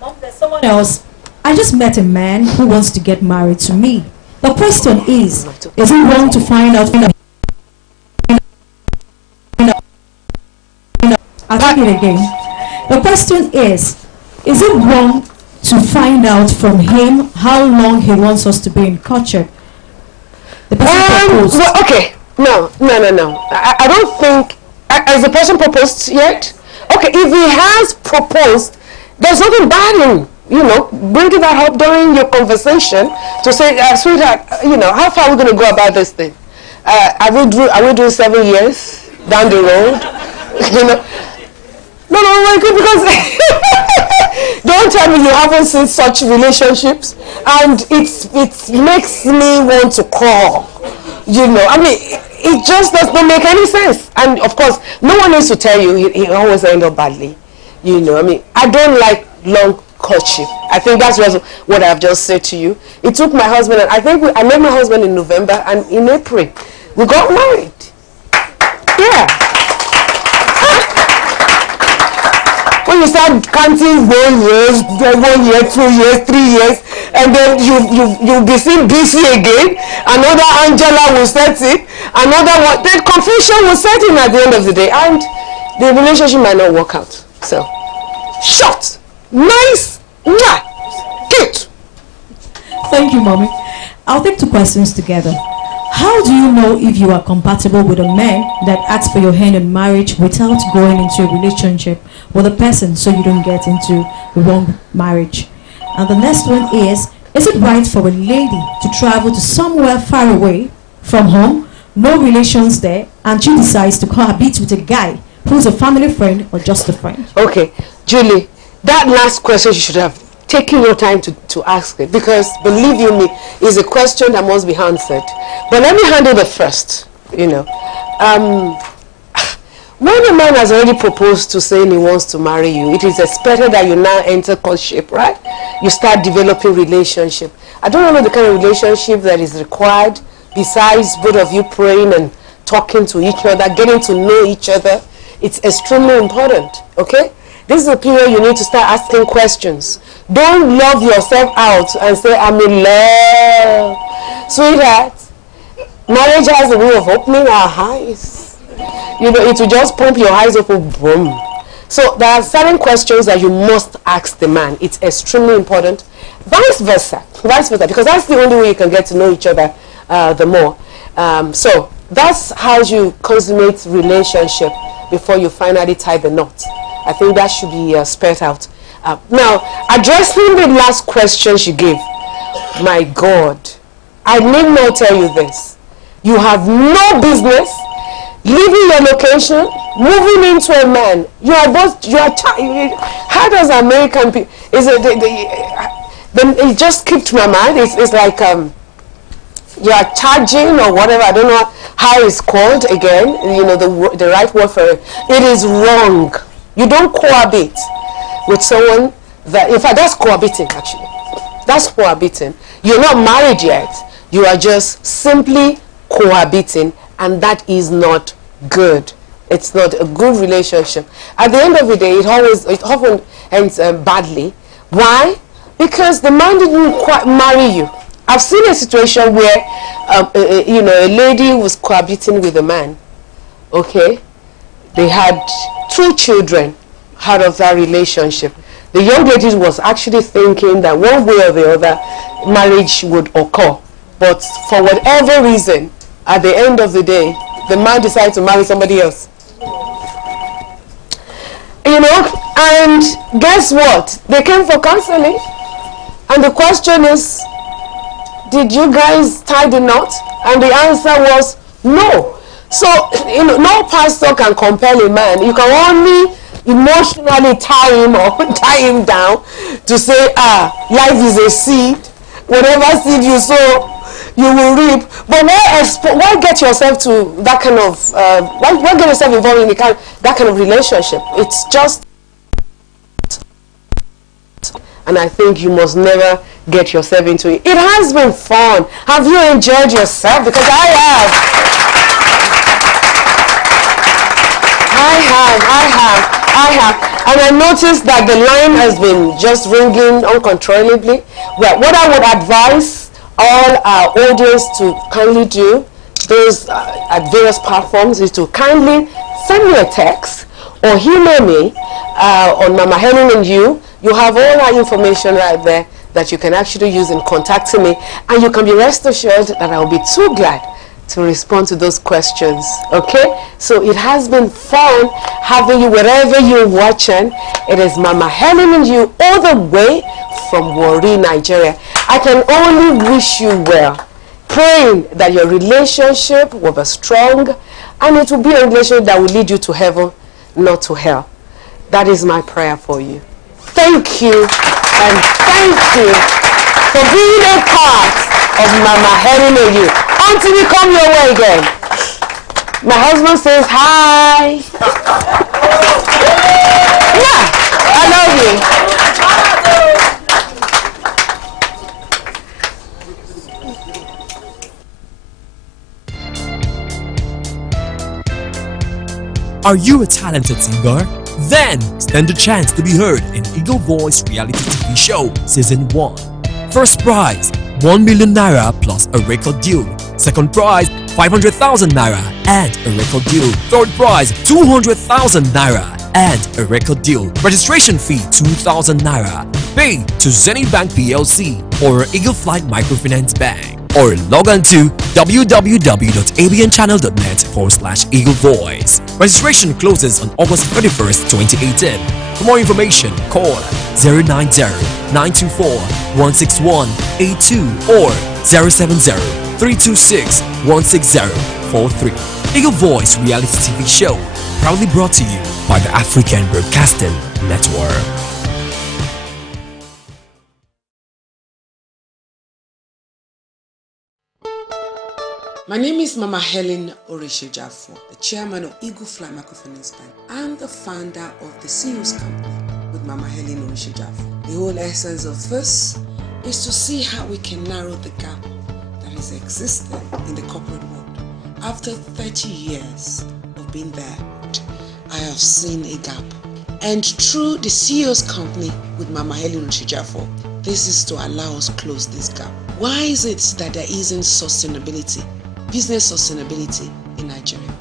Mom, there's someone else. I just met a man who wants to get married to me. The question is it wrong to find out? I'll take it again. The question is it wrong to find out from him how long he wants us to be in courtship? The person proposed. Well, okay. No. I don't think, has the person proposed yet? Okay, if he has proposed, there's nothing bad in, bringing that up during your conversation to say, sweetheart, how far are we going to go about this thing? Are we doing 7 years down the road? No, because don't tell me you haven't seen such relationships, and it makes me want to call. It just does not make any sense. And of course, no one needs to tell you he always ends up badly. I don't like long courtship. I think that's what I've just said to you. It took my husband, and I met my husband in November, and in April we got married. Yeah. When you start counting 1 year, 2 years, 3 years, and then you'll be seen busy again, another Angela will set it, another one, then confusion will set in at the end of the day, and the relationship might not work out. So, short, nice, cute. Thank you, Mommy. I'll take 2 questions together. How do you know if you are compatible with a man that asks for your hand in marriage without going into a relationship with a person so you don't get into the wrong marriage? And the next one is it right for a lady to travel to somewhere far away from home, no relations there, and she decides to cohabit with a guy who's a family friend or just a friend? Okay, Julie, that last question you should have taken your time to ask it, because believe you me, it's a question that must be answered. But let me handle the first. When a man has already proposed to saying he wants to marry you, it is expected that you now enter courtship, right? You start developing relationship. I don't know the kind of relationship that is required besides both of you praying and talking to each other, getting to know each other. It's extremely important, okay? This is a period you need to start asking questions. Don't love yourself out and say, I'm in love. Sweetheart, marriage has a way of opening our eyes. It will just pump your eyes open, boom. So there are certain questions that you must ask the man. It's extremely important. Vice versa, because that's the only way you can get to know each other the more. So that's how you consummate relationship before you finally tie the knot. I think that should be spelled out. Now, addressing the last question she gave, my God, I need not tell you this. You have no business leaving your location, moving into a man. How does American people, it just skipped my mind. It's like you are charging or whatever. I don't know how it's called again. The right word for it. It is wrong. You don't cohabit with someone that, in fact, that's cohabiting actually. That's cohabiting. You're not married yet. You are just simply cohabiting, and that is not good. It's not a good relationship. At the end of the day, it often ends badly. Why? Because the man didn't quite marry you. I've seen a situation where a lady was cohabiting with a man. Okay, they had 2 children out of that relationship. The young lady was actually thinking that one way or the other marriage would occur, but for whatever reason, at the end of the day, the man decided to marry somebody else. And guess what? They came for counseling, and the question is, did you guys tie the knot? And the answer was no. So, no pastor can compel a man. You can only emotionally tie him or tie him down to say, life is a seed. Whatever seed you sow, you will reap. But why get yourself to that kind of, why get yourself involved in that kind of relationship? It's just, and I think you must never get yourself into it. It has been fun. Have you enjoyed yourself? Because I have. And I noticed that the line has been just ringing uncontrollably. Well, what I would advise all our audience to kindly do, those at various platforms, is to kindly send me a text or email me on Mama Helen and you. You have all our information right there that you can actually use in contacting me, and you can be rest assured that I will be too glad to respond to those questions. Okay, so it has been fun having you wherever you're watching. It is Mama Helen and you, all the way from Warri, Nigeria. I can only wish you well, praying that your relationship will be strong and it will be a relationship that will lead you to heaven, not to hell. That is my prayer for you. Thank you, and thank you for being a part of Mama Helen and you. Until we come your way again. My husband says hi. Yeah, I love you. Are you a talented singer? Then stand a chance to be heard in Eagle Voice Reality TV Show Season 1. First prize, 1 million naira plus a record deal. Second prize, 500,000 naira and a record deal. Third prize, 200,000 naira and a record deal. Registration fee 2,000 naira. Pay to Zenith Bank PLC or Eagle Flight Microfinance Bank. Or log on to www.abnchannel.net/Eagle Voice. Registration closes on August 31st, 2018. For more information, call 090-924-16182 or 070-326-16043. Eagle Voice Reality TV Show, proudly brought to you by the African Broadcasting Network. My name is Mama Helen Orishijafor, the chairman of Eagle Flight Microfinance Bank. I'm the founder of the CEO's company with Mama Helen Orishijafor. The whole essence of this is to see how we can narrow the gap that is existing in the corporate world. After 30 years of being there, I have seen a gap. And through the CEO's company with Mama Helen Orishijafor, this is to allow us close this gap. Why is it that there isn't sustainability? Business sustainability in Nigeria?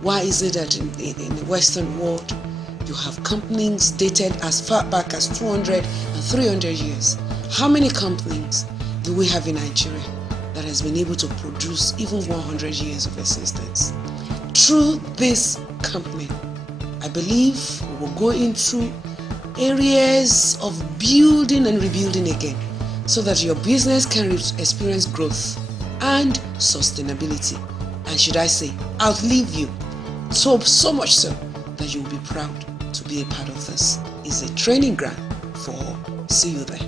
Why is it that in the Western world you have companies dated as far back as 200 and 300 years? How many companies do we have in Nigeria that has been able to produce even 100 years of existence? Through this company, I believe we will go into areas of building and rebuilding again, so that your business can experience growth and sustainability, and should I say outlive you, so much so that you will be proud to be a part of this. It's a training ground for all. See you there.